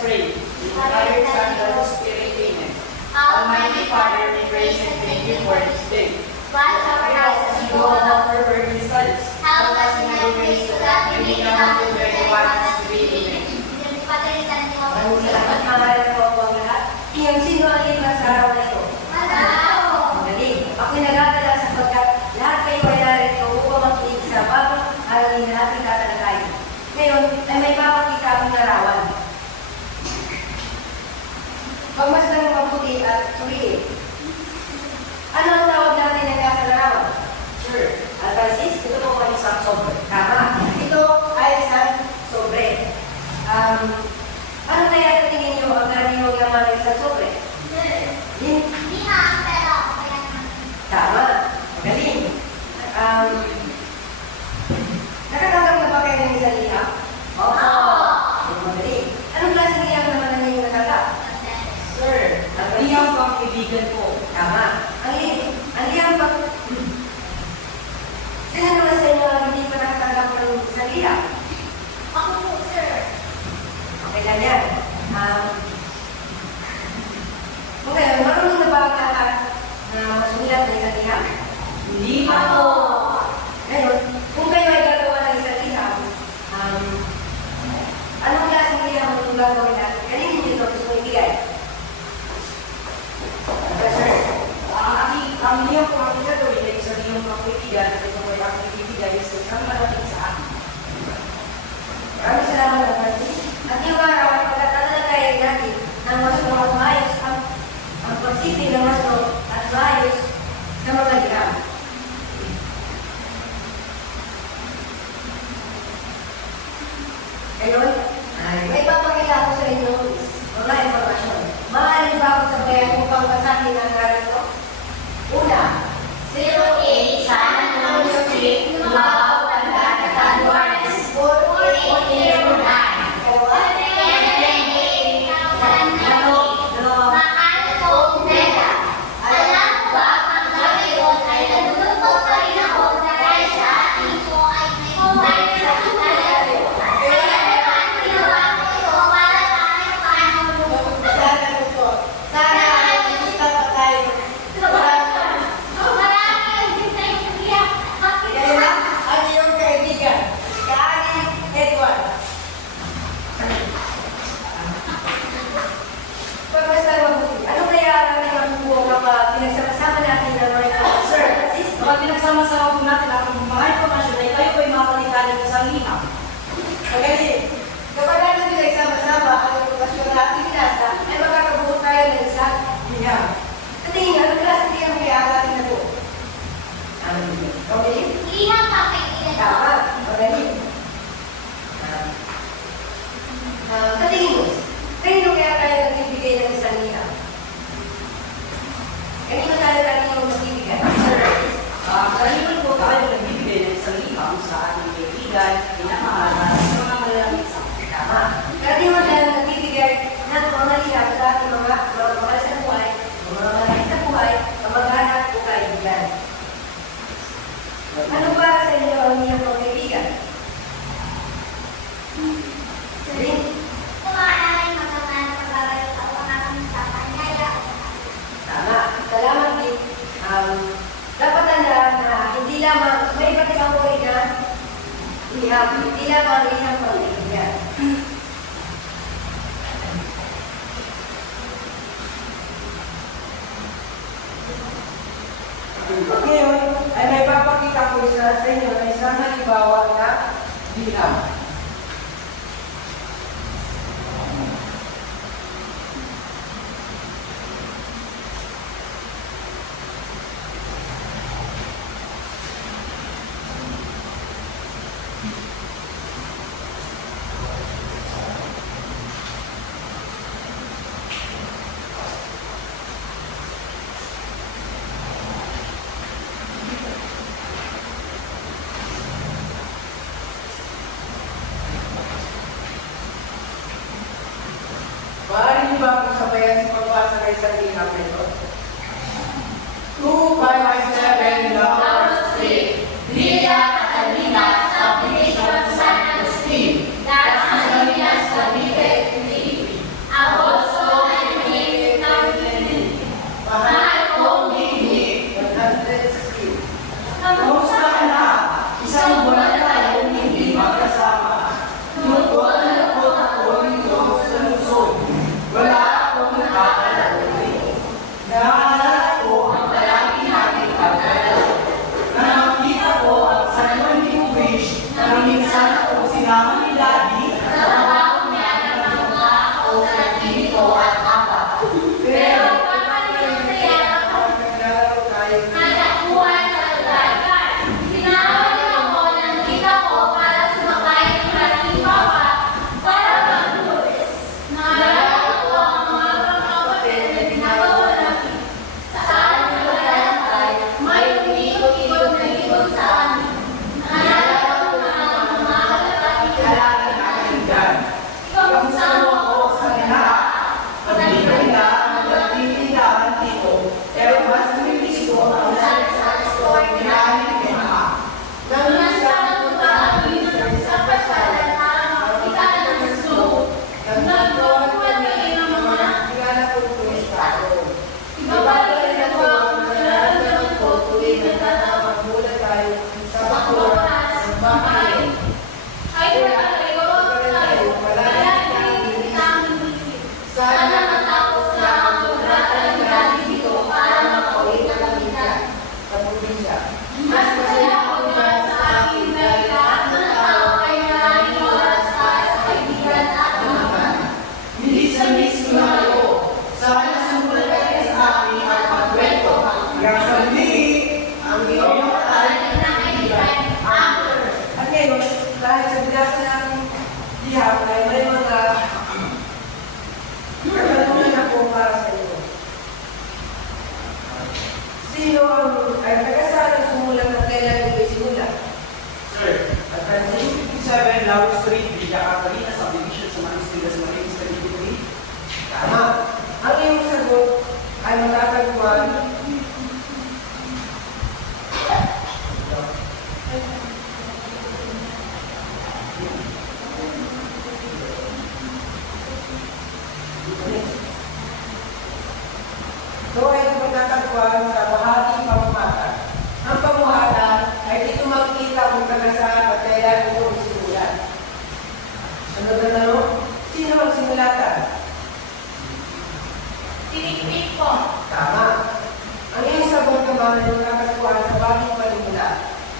pray. In the Father, Son, and Holy Spirit, amen. Almighty Father, we praise and thank you for this day. Watch our houses, You go about our burden studies. help us in every way so that we may come to where you want us to be. Amen. Salamat pangalan ko po ang lahat. Iyong sino ang limas sa araw na ito? Magaling. Ako'y nagagala sapagkat lahat kayo ay narito upang makinig sa bagong aralin na ating tatalakayin. Ngayon ay may mapakita akong larawan. Pagmasdan ng mabuti at suriin. Ano ang tawag natin ng nasa larawan? Sure. Francis, ito po ay isang sobre. Tama. Ito ay isang sobre. Ano kaya sa tingin niyo ang karaniwang laman ng isang sobre? Tama. Magaling. Nakatanggap na ba kayo ng isang liham? Oo. Magaling. Anong klaseng liham naman na niyo natanggap? Sir, ang liham pang kaibigan ko. Tama. Ang liham pang... Sino naman sa inyo ang hindi pa nakatanggap ng isang liham? Okay lang yan. Kung ngayon, marunong na ba ang lahat na masulat ng isang liham? Hindi pa po. Ngayon, kung kayo ay gagawa ng isang liham, anong klaseng liham ang gagawin natin? Kanino nyo ito gusto ibigay? Sir, Ang liham ko ang gagawin ay isang liham pang kaibigan at ito ay ang ibibigay sa isang malaking sa akin. maraming salamat na Francis. At yung araw ay pagkatalagayin natin ng mas maayos ang pagsipin ng mas at maayos sa mga liham. Ngayon, may papakita ko sa inyo mga informasyon. Maaari ba ako sabayan upang basahin ang ngalan ko? Una, 08 San Antonio Street, Lumao, Tanda, Catanduanes, 4809. dalawa, Mahal kong Nela, alam ko ba ang ngayon ay nalulungkot pa rin ako dahil sa ating po ay may kumain sa italero. Kaya naman ginawa ko ito para sa aking panulong. sana ito. Sana ay kita pa tayo. Marami ang ginaiiyak. Kaya lang, ang iyong kaibigan, si Kaanin Edward. Pagmasdan mabuti, ano kaya ang ating mabubuo kapag pinagsama natin ng mga ito? Sir, kapag pinagsama-sama po natin ang mga informasyon ay kayo po ay makapalitan ng isang liham. Magaling. Kapag natin pinagsama-sama ang informasyon na ating binasa, ay magkakabuo tayo ng isang liham. Sa tingin niyo, anong klase liham kaya ang ating nabuo? Okay? Liham pa kaibigan ko. Tama. Magaling. Sa tingin mo, kanino kaya tayo nagbibigay ng isang liham? Kanino tayo magbibigay? Sir, karaniwan po tayo nagbibigay ng isang liham sa ating kaibigan, pinamahal at sa mga malalangit sa Tama. Karaniwan tayo nagbibigay ng mga liham sa ating mga mahal sa buhay, mga malaki sa buhay, kamag-anak o kaibigan. Ano para sa inyo ang iyong mga kaibigan? Sabihin, Kumaaring magkaman pagbabalit ako ang aking sa kanyaya o tama. Salamat din. Dapat tandaan na hindi lamang may iba't ibang uri na liham, hindi lamang liham pang kaibigan. Ngayon, ay may papakita ko isa sa inyo na isang halimbawa na liham. Maaari niyo ba akong sabayan sa pagbasa ng isang liham na ito? 257 Laurel Street, Villa Catalina, Subdivision, San Agustin. That's Manilas, Cavite, Philippines. katawan sa mahating pamuhatan. Ang pamuhatan ay dito makikita kung taga saan at kailan ito isimulan. Ano na tanong? Sino ang simulatan? Sinikpik po. Tama. Ang iyong sagot naman ay nakakatuan sa baging panimula.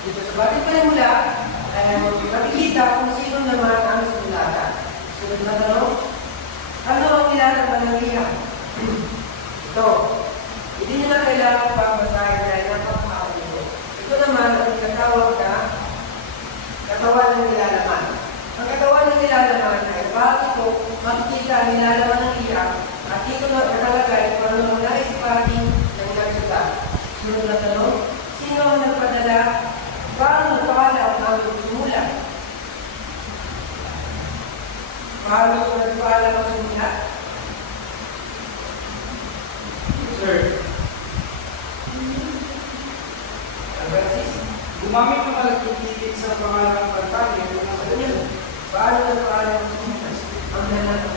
Dito sa baging panimula, makikita kung sino naman ang simulatan. Sunod na tanong, ano ang nilalaman ng liham? Ito. Hindi nyo na kailangan pagbasahin dahil napakahal ito. Ito naman ang tinatawag na katawan ng nilalaman. Ang katawan ng nilalaman ay bago ito makikita ang nilalaman ng liham at dito na nakalagay kung ano ang naisipating ng nagsulat. Sunod na tanong, sino ang nagpadala? Paano nagpaalam ang sumulat? Paano nagpaalam ang sumulat? Sir, Francis, gumamit ng malagkikikit sa pangalan ng pagpapin ng mga ganyan. Paano nagpaalam ang sumulat? Ang nananap.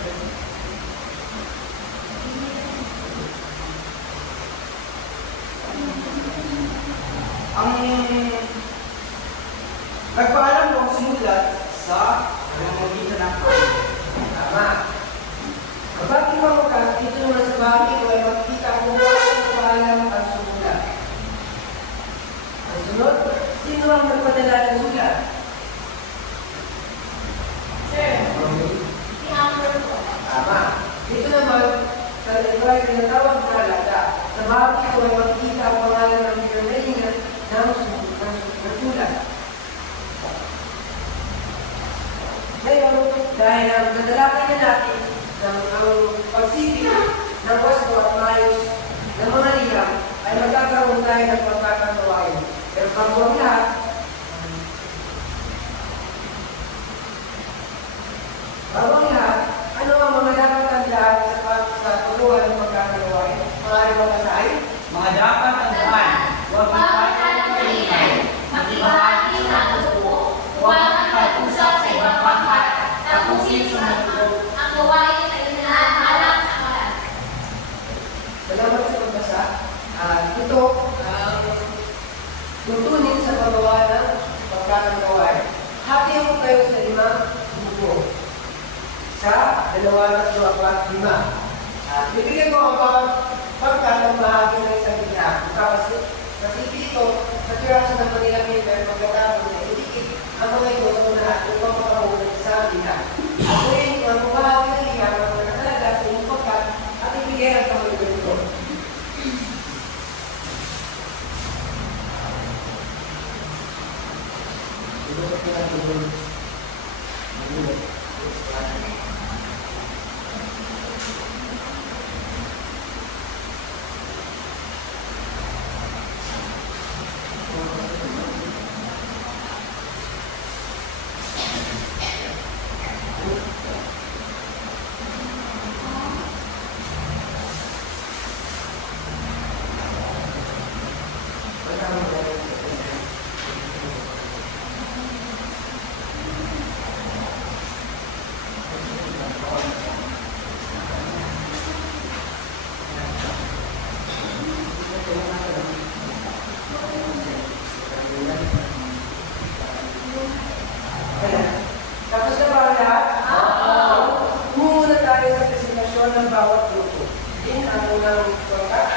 ang nagpaalam ko ang simulat sa pamamagitan ng Tama. Kapag ipamukas, dito naman sa bagay ko ay makikita kung paano nagpaalam ang sumulat. Ang sunod, sino ang nagpadala ng sulat? Sir, si Amber po. Tama. Dito naman, sa iba ay tinatawag na halata. Sa bagay ko ay makikita ang pangalan ng pinanalingan ng sulat. Ngayon, dahil ang dadalakay na natin ng ang pagsipin ng wasto at mayos ng mga liham ay magkakaroon tayo ng pagkakatawain. Pero bago ang lahat, ano ang mga dapat tandaan sa pagkuhan ng pagkakatawain? Maaari ba basahin? mga dapat tandaan. Huwag Bawat alam ng ingay, makibahagi sa grupo, huwag magpag-usap sa ibang pangkat, tapusin sa nagpo, ang gawain sa inaalam sa kalas. Salamat sa pagbasa. Ito ang tutunin sa paggawa ng pagkakatawain. Hati ako kayo sa 5 grupo. Sa 2, 3, 4, 5. Bibigyan ko ang pagkat ng bahagi ng isang bigla. Kasi dito, sa piraso ng Manila Paper, pagkatapos na idikit ang mga ito sa unahan upang makahulog sa bigla. At ngayon, ang bahagi ng liha ng mga nakalaga sa inyong pagkat at ibigay ang kamaligan ito. Ito sa pinatulog. Tapos na ba ang lahat? Mumuna tayo sa presentasyon ng bawat grupo. Din ang unang pagkat.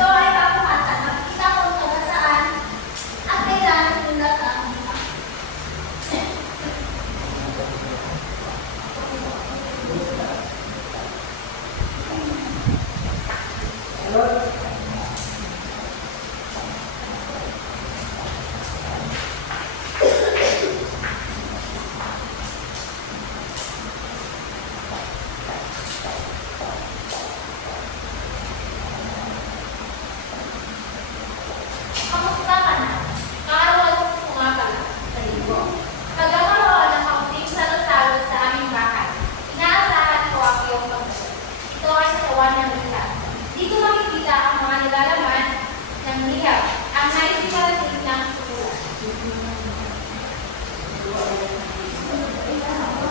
Ito ay kapuhatan. Nakita kung taga saan at kailangan sinulat ang Sunod.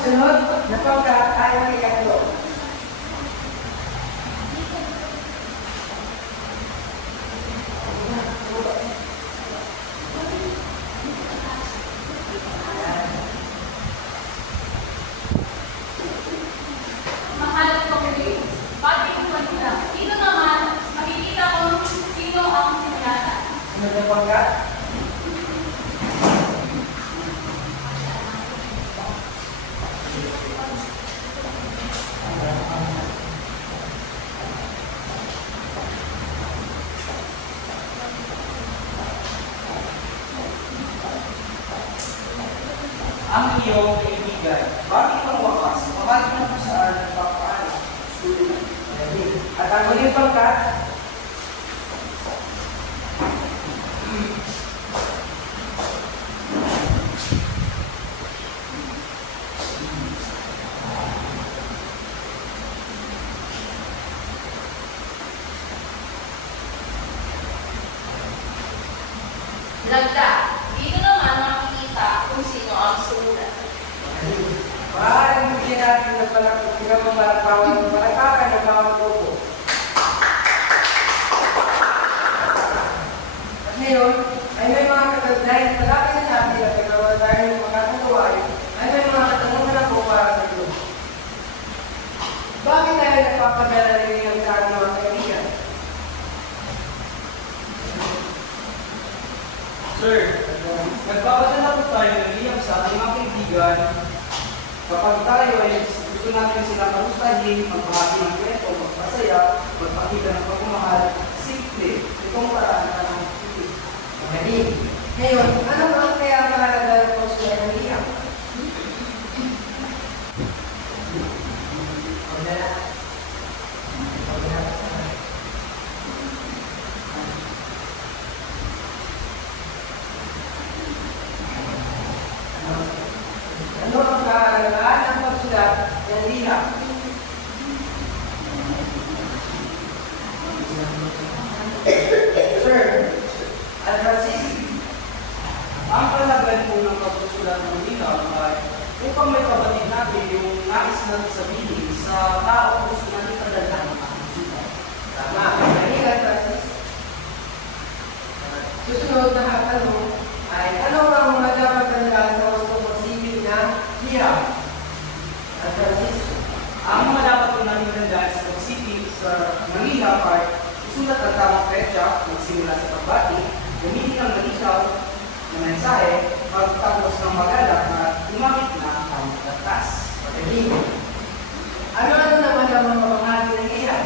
sunod na pangkat ay ang ikatlo. Mahal ko rin. Bakit ko na? Sino naman? Makikita ko sino ang sinulatan. Sunod na pangkat. Ang iyong kaibigan, bakit ang wakas? Pabalik na kung saan nagpapaalam. Sulit. At ang huling pangkat, Lagda. Dito naman makikita kung sino ang sumulat. maaaring bigyan natin ng palakpakan ng bawat grupo. At ngayon, ay may mga dahil palapit na natin at nagawa tayo ng mga katuway, ay may mga katanungan ako para sa iyo. Bakit tayo nagpapadala rin ng sa ating mga kaibigan? Sir, nagpapadala po tayo ng liyab sa ating mga kaibigan. Kapag tayo ay gusto natin sila kamustahin, magbahagi ng kwento, magpasaya, magpakita ng pagmamahal, simple, itong paraan na ng pili. Magaling. Ngayon, ano ang kaya mahalaga ng sila ng liyab? Ano ang kaalagaan ng pagsulat ng liham? Sir, Francis, Ang kalagayan po ng pagsusulat ng liham ay upang may kabatid natin yung nais natin sabihin sa tao kung gusto natin padala ng ating sulat. tama. Mahigat, Francis. Susunod na tanong ay ano ang mga dapat tandaan sa wastong pagsibig na liham? Francis, Ang mga dapat po natin tandaan sa pagsipig sa manila ay isulat ang tamang petsa, magsimula sa pagbati, gamitin ang malikaw na mensahe, pagtapos ng magalak na gumamit na ang tamang katas. magaling. Ano naman ang mga pamahagi ng liham?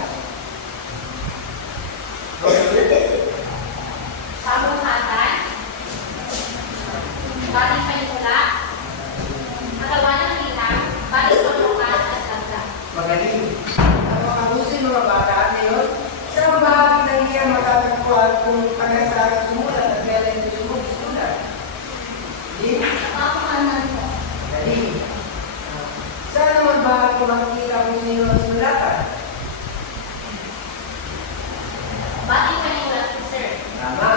Pamuhatan. Baling panipula. Magawa ng liham. Baling pamukas at lagda. Magaling. Ang mga gusin mga bata ngayon, sa bahagi ng liham matatagpuan kung taga sa sumulat at kailan ito sumulat. Di? Pamuhanan mo. Galing. Saan naman ba ako makikita kung sino ang sulatan? Baling panipula, sir. Tama.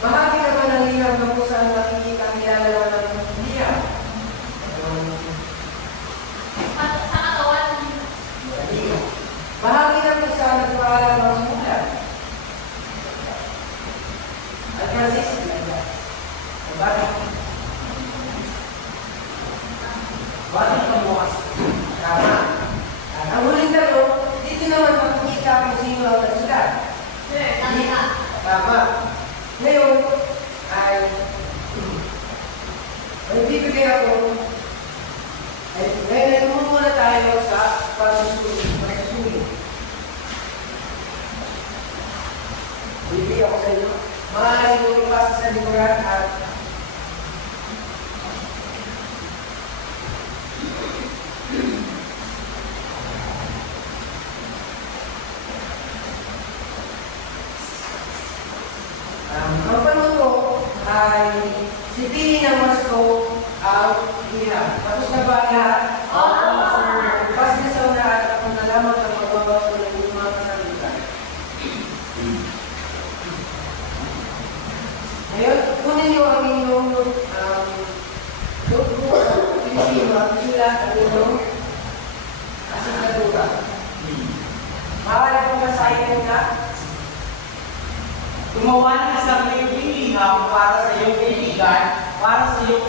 Bahagi naman ng liham na kung saan makikita ang nilalalaman ng liham. Sa katawan ng Galing. Bahagi na kung saan nagpaalam ang sumulat. At Francis, bakit? Bakit pamukas? Tama. At ang huling tanong, dito naman makikita kung sino ang nagsulat. sir. Lagda. Tama. Ngayon, ay bibigyan ako, ngayon ay muna tayo sa pagsusuli. Bibigyan ako sa inyo. Maaari mo ipasa sa likuran at ang panuto ay sipihin ng Moscow ang liham. Tapos na ba lahat? Oo, sir. Bukas na sa unahan at kung nalaman ang magbabawas ko ng mga kasalutan. Ngayon, kunin niyo ang inyong notebook, Pilipino at dakila sa inyong asignatura. Maaari po basahin na Gumawa ng isang libreng liham para sa iyong kaibigan, para sa iyong